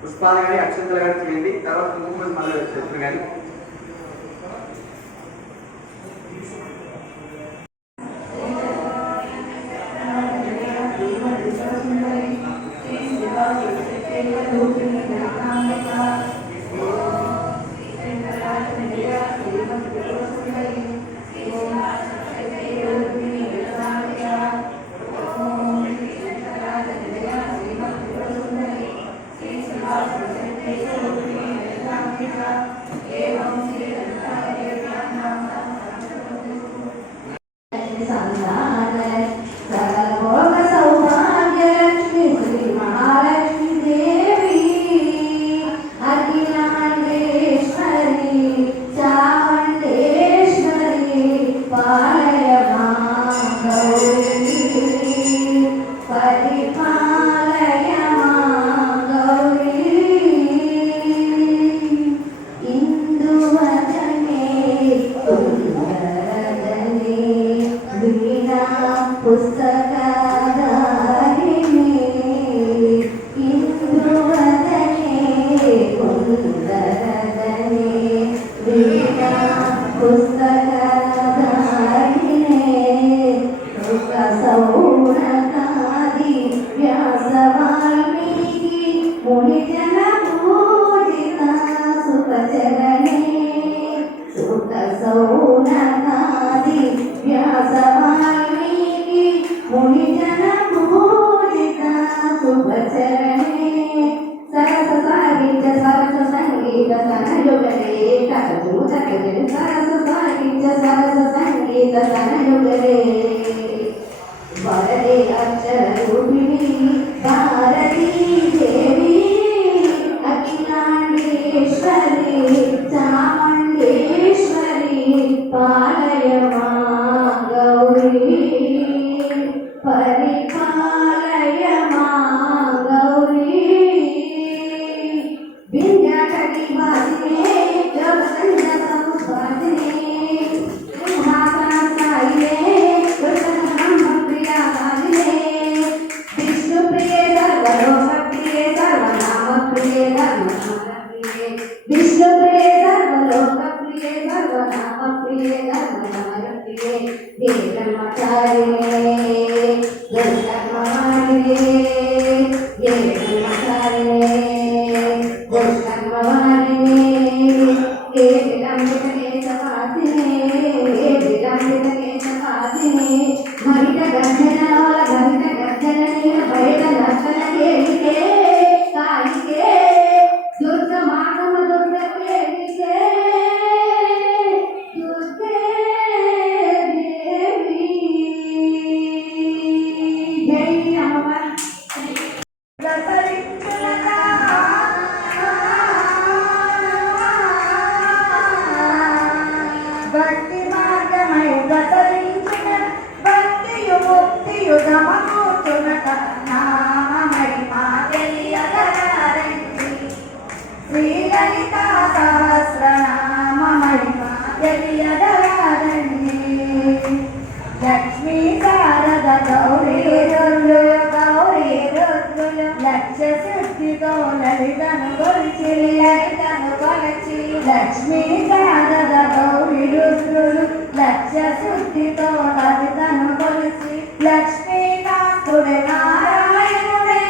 పుష్పాలు కానీ అక్షంతలు కానీ చేయండి. తర్వాత కుంకుమ మళ్ళీ వచ్చేస్తారు కానీ లక్ష్మీ శారద గౌరీ రుద్రులు లక్ష్య శుద్ధితో లలితను కొలిచి లక్ష్మీకాంతుడే నారాయణుడే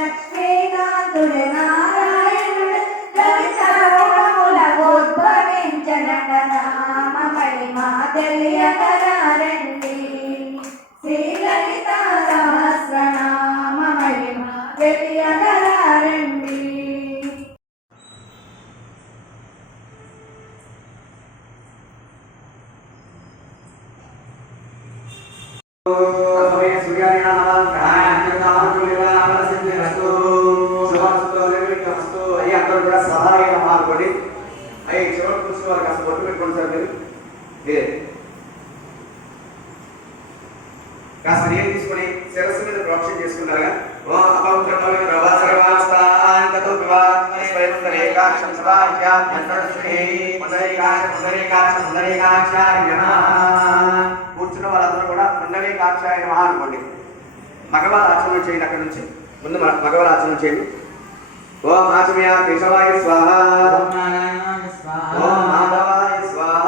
లక్ష్మీకాంతుడే నారాయణుడే లలిత రూపముల ఉద్భవించనట నామ మహిమా తెలియగలారండి శ్రీ లలిత సహస్రనామ మహిమా తెలియగలారండి. చివరి కూర్చుని వారికి అసలు లేదు. కాస్త నీళ్ళు తీసుకొని శిరస్సు మీద ప్రోక్షణ చేసుకున్నారుగా ఓం అపవిత్రమవి ప్రభాసర్వాస్తాంతతో వివాహమై స్వయంతరేకాక్షం సవాహ్య మంత్రశ్రీ పుండరీకాక్షాయ నమః. కూర్చున్న వాళ్ళందరూ కూడా పుండరీకాక్షాయ నమః అనుకోండి. మగవాళ్ళ ఆచరణ చేయండి. అక్కడ నుంచి ముందు మగవాళ్ళ ఆచరణ చేయండి. ఓం ఆచమయ కేశవాయ స్వాహ, ఓం మాధవాయ స్వాహ.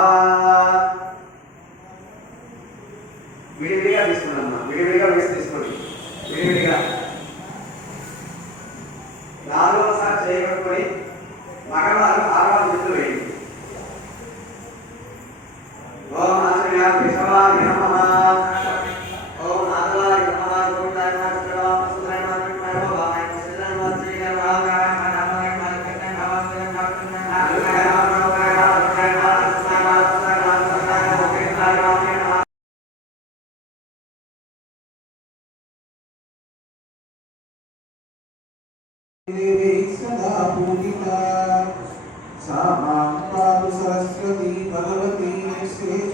విడివిడిగా తీసుకున్నామ్మా, విడివిడిగా వేసి తీసుకోండి. విడివిడిగా 4వసారి చేయబడుకొని మగవారు 6వ చేతులు వేయండి. ఓం ఆచమయ కేశవాయ నమః, ఓం మాధవాయ నమః, గోవిందాయ నమః, సుందరాయ నమః, భవాయ నమః, శ్రీరాయ నమః, శ్రీరాయ నమః, सदा पूजिता सा मां पातु सरस्वती भगवती शेष